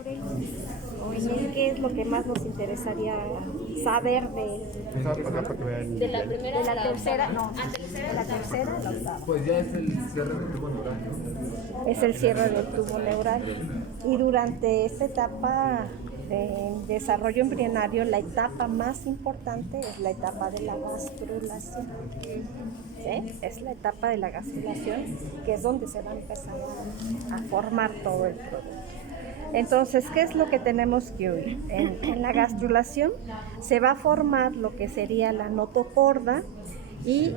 Oye, ¿qué es lo que más nos interesaría saber De la primera de a la la tercera? octava. No, Ah, tercera de a la octava. tercera a la octava. Pues ya es el cierre del tubo neural, ¿no? Es el cierre del tubo neural. Y durante esta etapa de desarrollo embrionario, la etapa más importante es la etapa de la gastrulación. ¿Sí? Es la etapa de la gastrulación, que es donde se va a empezar a formar todo el producto. Entonces, ¿qué es lo que tenemos que oír? En la gastrulación se va a formar lo que sería la notocorda y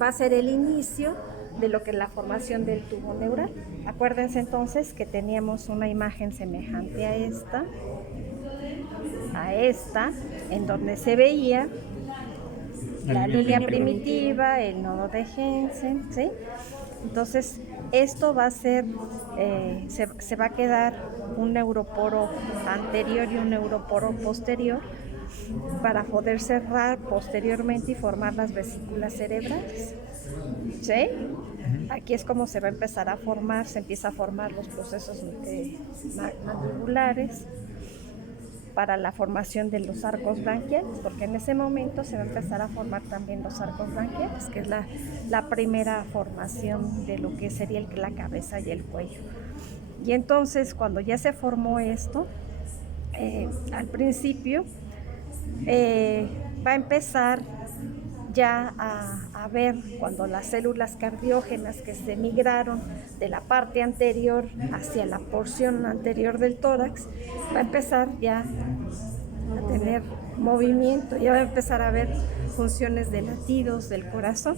va a ser el inicio de lo que es la formación del tubo neural. Acuérdense entonces que teníamos una imagen semejante a esta, en donde se veía la línea primitiva, el nodo de Jensen, ¿sí? Entonces, esto va a ser, se va a quedar un neuroporo anterior y un neuroporo posterior para poder cerrar posteriormente y formar las vesículas cerebrales, ¿sí? Aquí es como se va a empezar a formar, se empieza a formar los procesos mandibulares, para la formación de los arcos branquiales, porque en ese momento se va a empezar a formar también los arcos branquiales, que es la primera formación de lo que sería la cabeza y el cuello. Y entonces, cuando ya se formó esto, al principio va a empezar ya a ver cuando las células cardiógenas que se migraron de la parte anterior hacia la porción anterior del tórax, va a empezar ya a tener movimiento, ya va a empezar a ver funciones de latidos del corazón.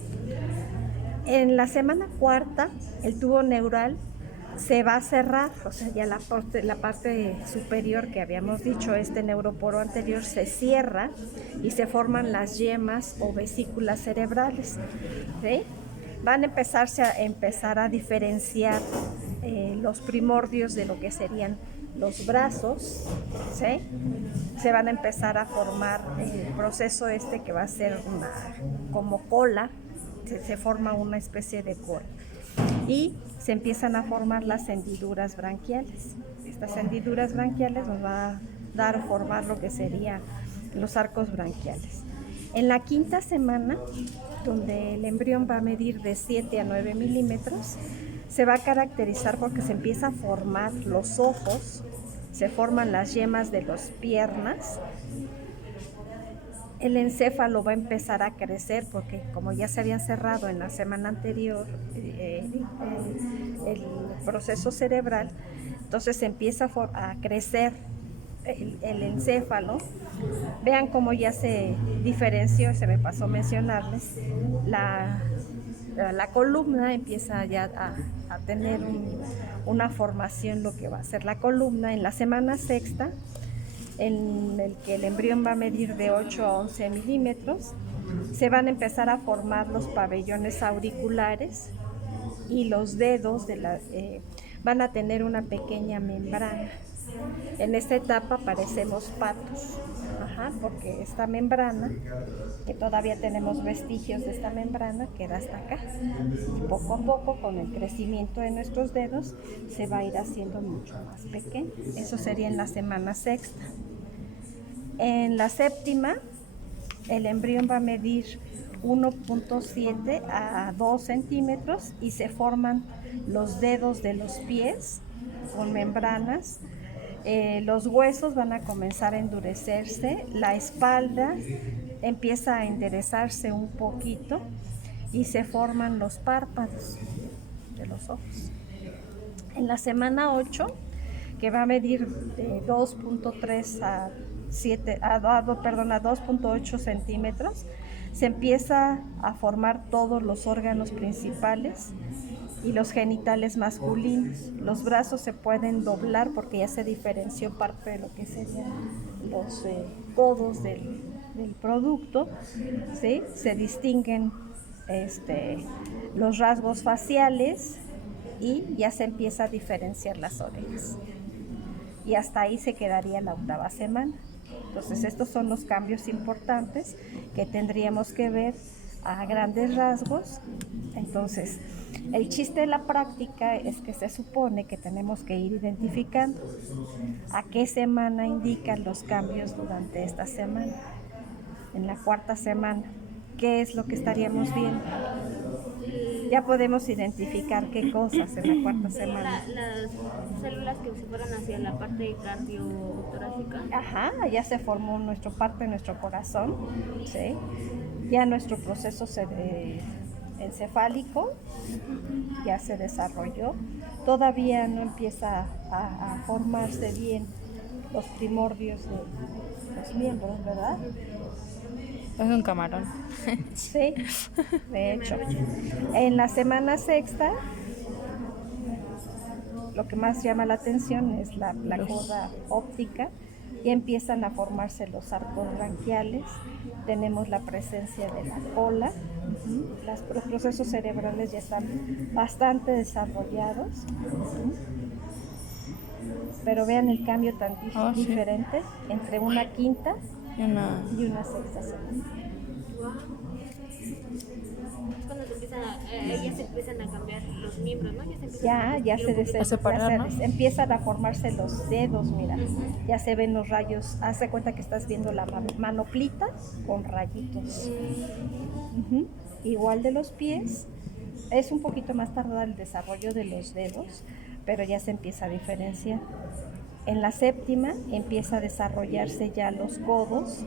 En la semana cuarta, el tubo neural se va a cerrar, o sea, ya la parte superior que habíamos dicho, este neuroporo anterior, se cierra y se forman las yemas o vesículas cerebrales, ¿sí? Van a empezar a diferenciar los primordios de lo que serían los brazos, ¿sí? Se van a empezar a formar el proceso que va a ser como cola, se forma una especie de cola y se empiezan a formar las hendiduras branquiales. Estas hendiduras branquiales nos va a dar o formar lo que serían los arcos branquiales. En la quinta semana, donde el embrión va a medir de 7 a 9 milímetros, se va a caracterizar porque se empieza a formar los ojos, se forman las yemas de las piernas, el encéfalo va a empezar a crecer porque como ya se habían cerrado en la semana anterior el proceso cerebral, entonces se empieza a crecer el encéfalo. Vean cómo ya se diferenció, se me pasó mencionarles, la columna empieza ya a tener una formación, lo que va a ser la columna en la semana sexta, en el que el embrión va a medir de 8 a 11 milímetros, se van a empezar a formar los pabellones auriculares y los dedos van a tener una pequeña membrana. En esta etapa parecemos patos, porque esta membrana, que todavía tenemos vestigios de esta membrana, queda hasta acá. Y poco a poco, con el crecimiento de nuestros dedos, se va a ir haciendo mucho más pequeño. Eso sería en la semana sexta. En la séptima, el embrión va a medir 1.7 a 2 centímetros y se forman los dedos de los pies con membranas. Los huesos van a comenzar a endurecerse, la espalda empieza a enderezarse un poquito y se forman los párpados de los ojos. En la semana 8, que va a medir de 2.3 a 2.8 centímetros, se empieza a formar todos los órganos principales y los genitales masculinos. Los brazos se pueden doblar porque ya se diferenció parte de lo que serían los codos del producto, ¿sí? Se distinguen los rasgos faciales y ya se empieza a diferenciar las orejas. Y hasta ahí se quedaría la octava semana. Entonces, estos son los cambios importantes que tendríamos que ver a grandes rasgos. Entonces, El chiste de la práctica es que se supone que tenemos que ir identificando a qué semana indican los cambios durante esta semana, en la cuarta semana, qué es lo que estaríamos viendo. Ya podemos identificar qué cosas en la cuarta semana. Las células que se fueron hacia la parte cardiotorácica. Ajá, ya se formó parte de nuestro corazón, ¿sí? Ya nuestro proceso encefálico ya se desarrolló. Todavía no empieza a formarse bien los primordios de los miembros, ¿verdad? Es un camarón. Sí, de hecho. En la semana sexta, lo que más llama la atención es la coda óptica y empiezan a formarse los arcos branquiales. Tenemos la presencia de la cola. Los procesos cerebrales ya están bastante desarrollados. Pero vean el cambio tan diferente entre una quinta y una sexta semana. Cuando ellas se empiezan a cambiar los miembros, ¿no? Empiezan a formarse los dedos, mira. Ya se ven los rayos. Haz de cuenta que estás viendo la manoplita con rayitos. Igual de los pies. Es un poquito más tardado el desarrollo de los dedos, pero ya se empieza a diferenciar. En la séptima empieza a desarrollarse ya los codos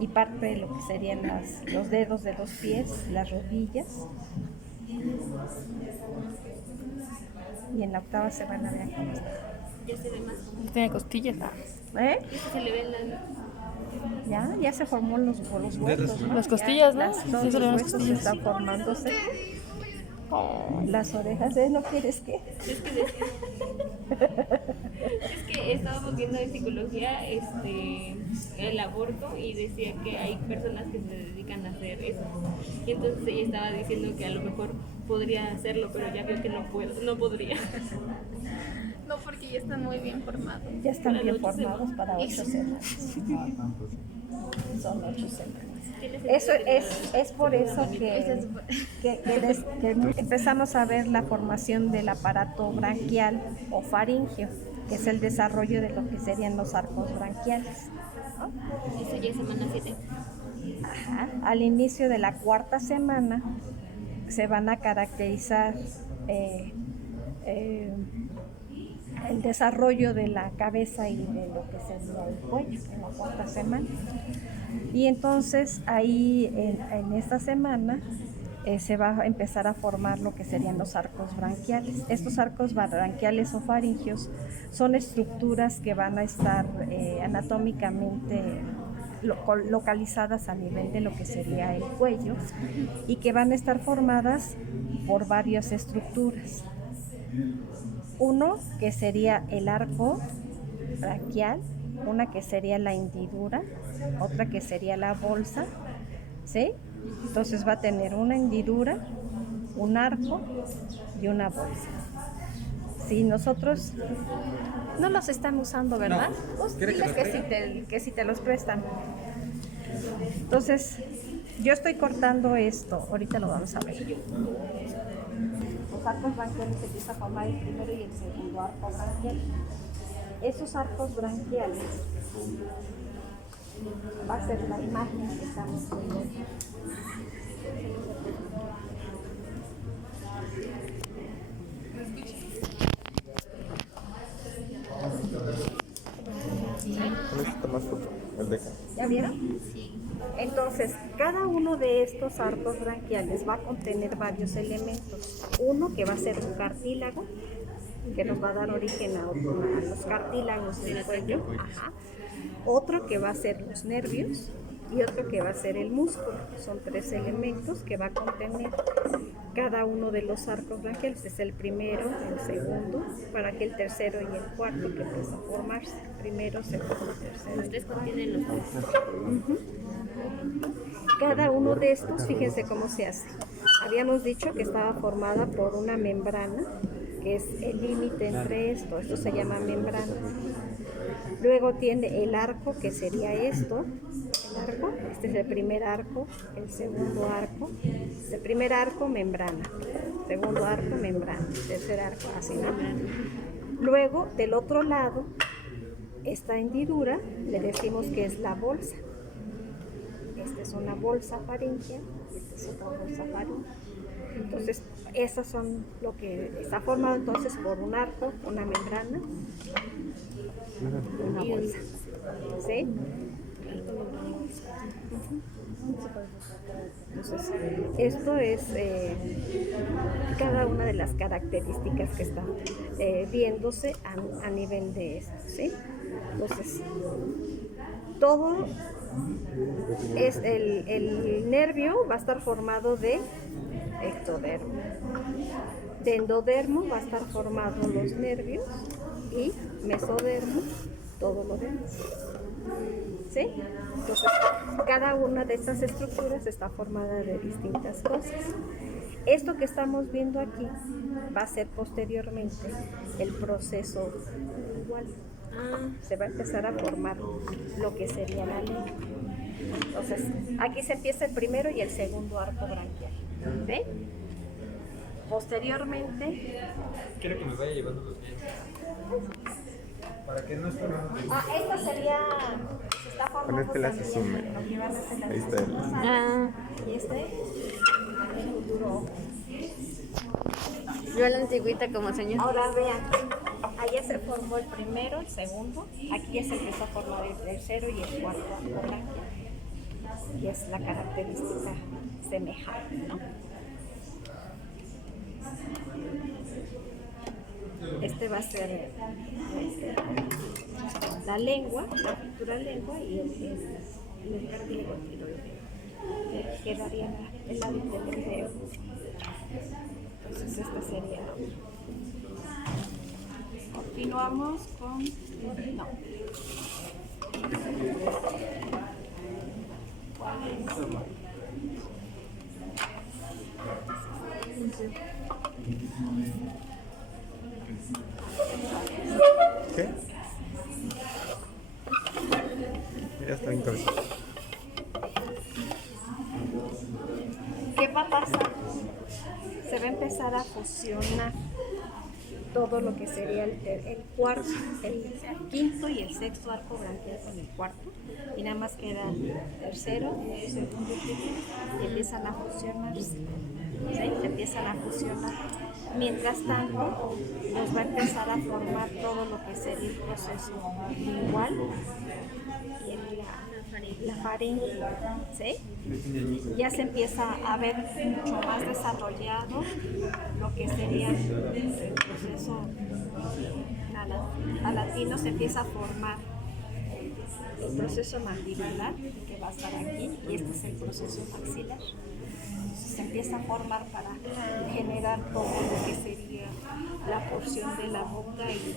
y parte de lo que serían los dedos de los pies, las rodillas. Y en la octava semana vean cómo está. Ya se ve más. Tiene costillas. Se le ven Ya se formó los huesos, ¿no? Las costillas, ¿no? Todos los huesos están formándose. Las orejas, ¿no quieres qué? Es que estábamos viendo en psicología el aborto y decía que hay personas que se dedican a hacer eso. Y entonces ella estaba diciendo que a lo mejor podría hacerlo, pero ya vio que no podría. No, porque ya están muy bien formados. Ya están bien formados para 8 semanas. Son 8 semanas. Eso es por eso que empezamos a ver la formación del aparato branquial o faringeo, que es el desarrollo de lo que serían los arcos branquiales, ¿no? Eso ya es semana 7. Ajá. Al inicio de la cuarta semana se van a caracterizar el desarrollo de la cabeza y de lo que sería el cuello en la cuarta semana. Y entonces ahí en esta semana se va a empezar a formar lo que serían los arcos branquiales. Estos arcos branquiales o faringios son estructuras que van a estar anatómicamente localizadas a nivel de lo que sería el cuello y que van a estar formadas por varias estructuras. Uno que sería el arco branquial, una que sería la hendidura, otra que sería la bolsa, ¿sí? Entonces va a tener una hendidura, un arco y una bolsa. Si nosotros no los están usando, ¿verdad? Pues diles que si te los prestan. Entonces, yo estoy cortando esto, ahorita lo vamos a ver. Los arcos branquiales se empieza a formar el primero y el segundo arco branquial. Esos arcos branquiales va a ser la imagen que estamos viendo. ¿Ya vieron? Sí. Entonces, cada uno de estos arcos branquiales va a contener varios elementos. Uno que va a ser un cartílago, que nos va a dar origen a los cartílagos del cuello. Ajá. Otro que va a ser los nervios y otro que va a ser el músculo. Son 3 elementos que va a contener cada uno de los arcos branquiales. Es el primero, el segundo, para que el tercero y el cuarto que empieza a formarse. Primero, segundo, tercero. Los 3 contienen los 3. Cada uno de estos, fíjense cómo se hace. Habíamos dicho que estaba formada por una membrana que es el límite entre esto se llama membrana. Luego tiene el arco, que sería esto, el arco, este es el primer arco, el segundo arco, el primer arco, membrana, segundo arco, membrana, tercer arco, así, ¿no? Luego, del otro lado, esta hendidura, le decimos que es la bolsa. Esta es una bolsa faríngea, esta es otra bolsa faríngea. Entonces, esas son lo que está formado entonces por un arco, una membrana, una bolsa. ¿Sí? Entonces, esto es cada una de las características que están viéndose a nivel de esto, ¿sí? Entonces, todo es el nervio va a estar formado de ectodermo. De endodermo va a estar formado los nervios y mesodermo todo lo demás. ¿Sí? Entonces, cada una de estas estructuras está formada de distintas cosas. Esto que estamos viendo aquí va a ser posteriormente el proceso igual. Se va a empezar a formar lo que sería la lengua. Entonces, aquí se empieza el primero y el segundo arco branquial. ¿Sí? Posteriormente. Quiero que me vaya llevando los pies. Para que no esté. Esta sería. Se está formando. Con este la se también sume. lo que van a ser las Ahí está el. Y este. El futuro. Yo a la antigüita como señor. Ahora vean, allá se formó el primero, el segundo, aquí ya se empezó a formar el tercero y el cuarto arco branquial. Y es la característica semejante, ¿no? Este va a ser la lengua, la futura lengua y el cartílago tiroideo. Quedaría el lado del video. Entonces esta sería. Continuamos con. No. ¿Qué? Mira, está bien cabeza. ¿Qué va a pasar? Se va a empezar a fusionar todo lo que sería el cuarto, el quinto y el sexto arco branquial con el cuarto, y nada más queda el tercero, el segundo y primero, y empiezan a fusionarse. ¿Sí? Se empiezan a fusionar. Mientras tanto, nos va a empezar a formar todo lo que sería el proceso lingual y la faringe, ¿sí? Ya se empieza a ver mucho más desarrollado lo que sería el proceso palatino, se empieza a formar el proceso mandibular, que va a estar aquí, y este es el proceso maxilar. Se empieza a formar para generar todo lo que sería la porción de la boca y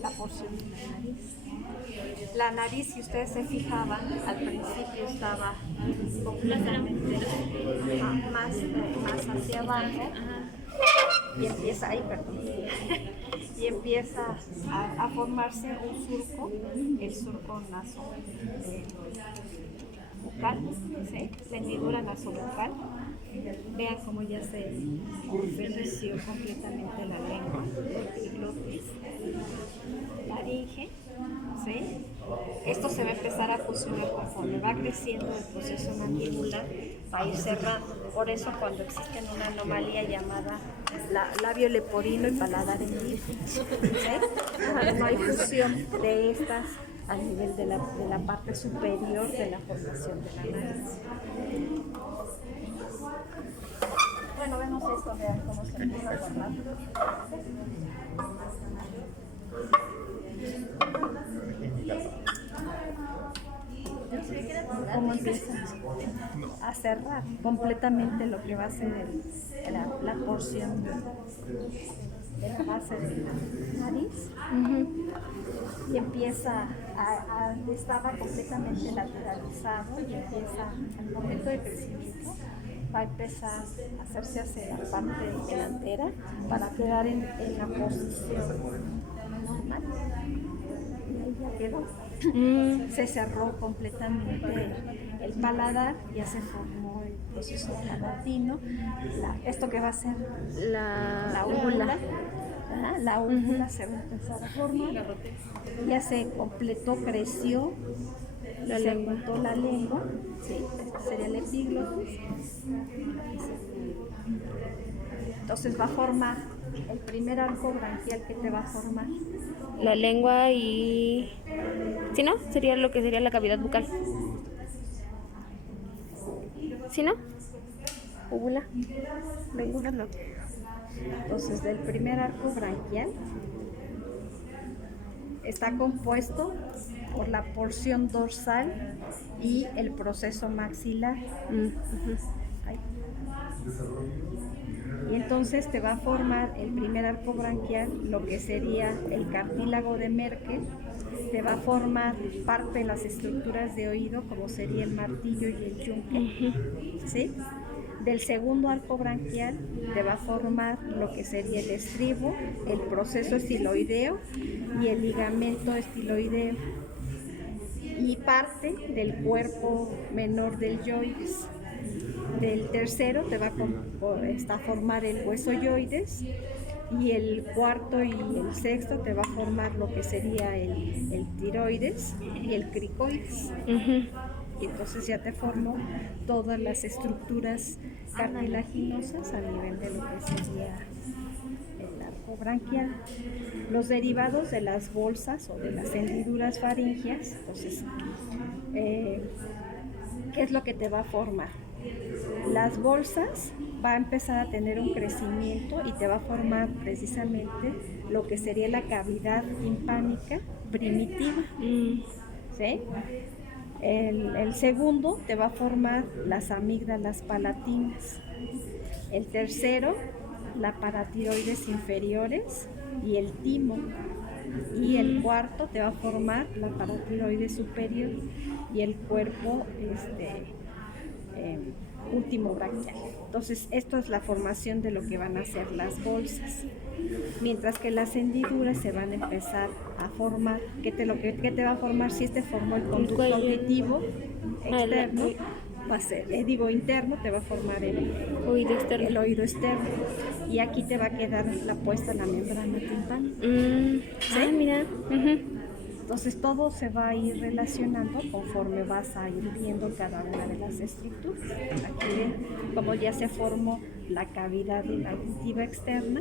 la porción de la nariz. La nariz, si ustedes se fijaban, al principio estaba completamente más hacia abajo y empieza, y empieza a formarse un surco, el surco naso bucal, ¿sí? La hendidura nasobucal. Vean cómo ya se diferenció completamente la lengua, el glotis, laringe, ¿sí? Esto se va a empezar a fusionar conforme va creciendo el proceso mandibular, va a ir cerrando. Por eso cuando existe una anomalía llamada labio leporino y paladar hendido, ¿sí? No hay fusión de estas a nivel de la parte superior de la formación de la nariz. Bueno, vemos esto, vean cómo se empieza a formar. Cómo empieza a cerrar completamente lo que va a ser la porción de la base de la nariz. Y empieza estaba completamente lateralizado y empieza al momento de crecimiento va a empezar a hacerse hacia la parte delantera para quedar en la posición normal. Y ahí ya quedó. Se cerró completamente el paladar, ya se formó el proceso palatino. Esto que va a ser la úvula. La úvula se va a empezar a formar. Ya se completó, creció. Se juntó la lengua, ¿sí? Este sería el epíglotis. Entonces va a formar el primer arco branquial que te va a formar. La lengua y... ¿Sí, no? Sería lo que sería la cavidad bucal. ¿Sí, no? Úvula. Regúlalo. Entonces, del primer arco branquial está compuesto por la porción dorsal y el proceso maxilar. Ahí. Y entonces te va a formar el primer arco branquial, lo que sería el cartílago de Merkel, te va a formar parte de las estructuras de oído, como sería el martillo y el yunque, ¿sí? Del segundo arco branquial te va a formar lo que sería el estribo, el proceso estiloideo y el ligamento estiloideo, y parte del cuerpo menor del yoides. Del tercero te va a formar el hueso yoides, y el cuarto y el sexto te va a formar lo que sería el tiroides y el cricoides. Y entonces ya te formó todas las estructuras cartilaginosas a nivel de lo que sería el arco branquial. Los derivados de las bolsas o de las hendiduras faringias, entonces, ¿qué es lo que te va a formar? Las bolsas va a empezar a tener un crecimiento y te va a formar precisamente lo que sería la cavidad timpánica primitiva, ¿sí? El segundo te va a formar las amígdalas palatinas. El tercero, la paratiroides inferiores y el timo. Y el cuarto te va a formar la paratiroides superior y el cuerpo último branquial. Entonces, esto es la formación de lo que van a ser las bolsas. Mientras que las hendiduras se van a empezar a formar. ¿Qué te va a formar? Si formó el conducto auditivo externo, va a ser, interno, te va a formar el oído externo. Y aquí te va a quedar puesta la membrana timpánica. ¿Sí? Mira. Entonces todo se va a ir relacionando conforme vas a ir viendo cada una de las estructuras. Aquí ven como ya se formó la cavidad auditiva externa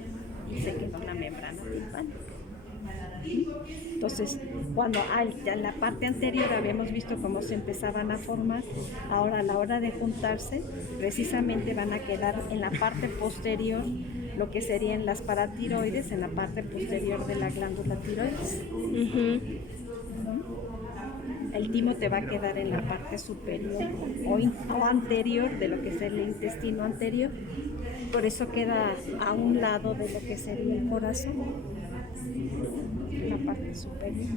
y se quedó la membrana timpánica. Entonces, cuando en la parte anterior habíamos visto cómo se empezaban a formar, ahora a la hora de juntarse, precisamente van a quedar en la parte posterior lo que serían las paratiroides, en la parte posterior de la glándula tiroides. El timo te va a quedar en la parte superior o anterior de lo que es el intestino anterior, por eso queda a un lado de lo que sería el corazón, en la parte superior.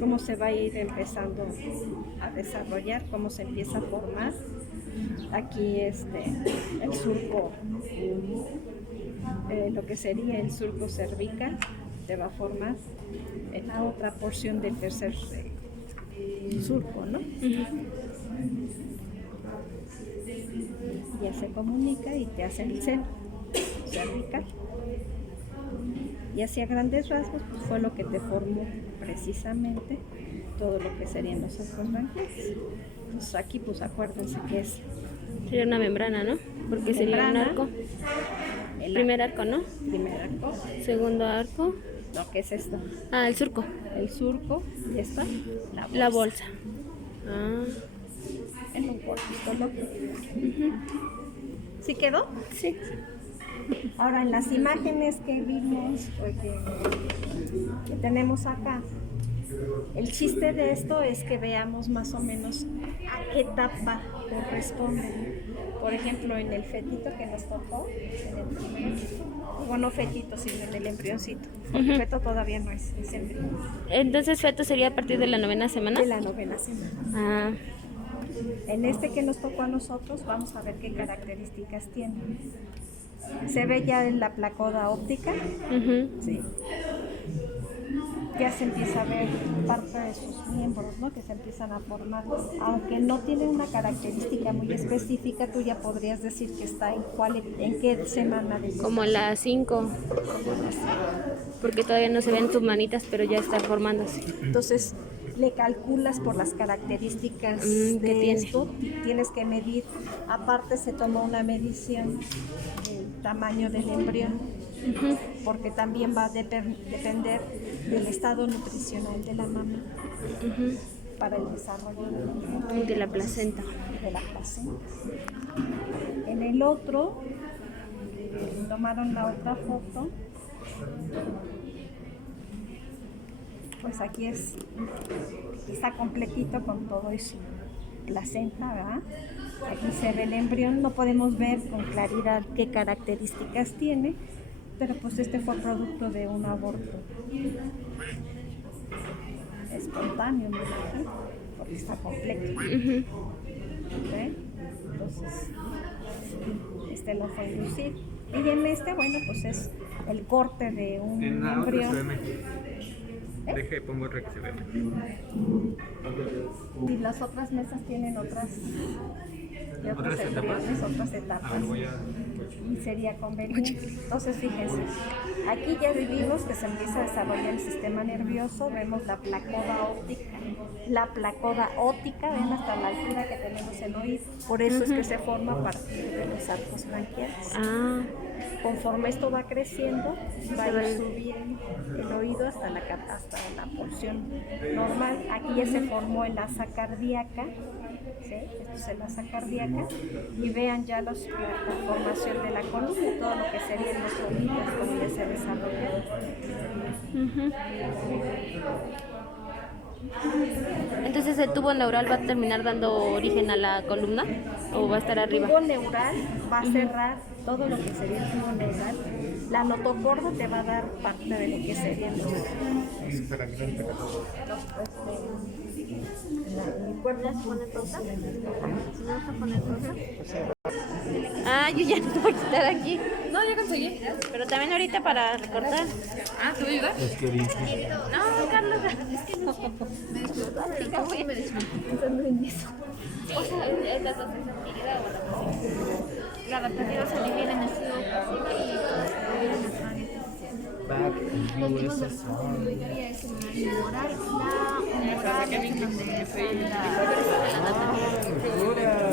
Cómo se va a ir empezando a desarrollar, cómo se empieza a formar. Aquí el surco, lo que sería el surco cervical, te va a formar en la otra porción del tercer surco, ¿no? Ya se comunica y te hace el seno cervical. Y hacia grandes rasgos, pues fue lo que te formó precisamente todo lo que serían los arcos branquiales. Entonces aquí, pues acuérdense que sería una membrana, ¿no? Porque sería un arco. Primer arco, ¿no? Primer arco. Segundo arco. No, ¿qué es esto? El surco. El surco, y esta, la bolsa. En un cortito loco. ¿Sí quedó? Sí. Ahora, en las imágenes que vimos, que tenemos acá, el chiste de esto es que veamos más o menos a qué etapa corresponde. Por ejemplo, en el fetito que nos tocó, no fetito, sino en el embrioncito, porque feto todavía no es embrión. Entonces, feto sería a partir de la 9ª semana. De la 9ª semana. En este que nos tocó a nosotros, vamos a ver qué características tiene. Se ve ya en la placoda óptica, Ujú. sí. Ya se empieza a ver parte de sus miembros, ¿no? Que se empiezan a formar. Aunque no tiene una característica muy específica, tú ya podrías decir que está en qué semana de Como las 5, porque todavía no se ven sus manitas, pero ya está formándose. Entonces, le calculas por las características que de tiene. esto, tienes que medir. Aparte, se tomó una medición del tamaño del embrión, porque también va a depender del estado nutricional de la mamá para el desarrollo del embrión. De la placenta. De la placenta. En el otro, tomaron la otra foto. Pues aquí está completito con todo y su placenta, ¿verdad? Aquí se ve el embrión, no podemos ver con claridad qué características tiene, pero pues este fue producto de un aborto espontáneo, me imagino, porque está completo. ¿Ok? Entonces, este lo fue inducido. Y en este, bueno, pues es el corte de un En la otra se ve embrión. mejor. Deje, pongo otra que se ve mejor. Y las otras mesas tienen otras Otras embriones, otras A etapas. ver, voy a... Y sería conveniente. Entonces, fíjense, aquí ya vimos que se empieza a desarrollar el sistema nervioso, vemos la placoda óptica. La placoda óptica, ven hasta la altura que tenemos el oído. Por eso es que se forma a partir de los arcos branquiales. Ah, Conforme esto va creciendo, va a ir subiendo el oído hasta la porción normal. Aquí ya se formó el asa cardíaca, ¿sí? Esto es el asa cardíaca. Y vean ya la formación de la columna, todo lo que serían los oídos, como ya se desarrolló. entonces el tubo neural va a terminar dando origen a la columna o va a estar El arriba. tubo neural va a cerrar todo lo que sería el tubo neural. La notocorda te va a dar parte de lo que serían los cuerdas. ¿Se pone tonta? ¿No se pone tonta? Ah, yo ya no voy a estar aquí. No, ya conseguí. Pero también ahorita para recortar. Ah, ¿te voy a ayudar? No, Carlos, es que no. Me pensando en eso. O sea, es la dosis adquirida o la posible. La adaptativa se divide en estudio pasivo y los tipos de mayoría es el moral, la moral es en donde está la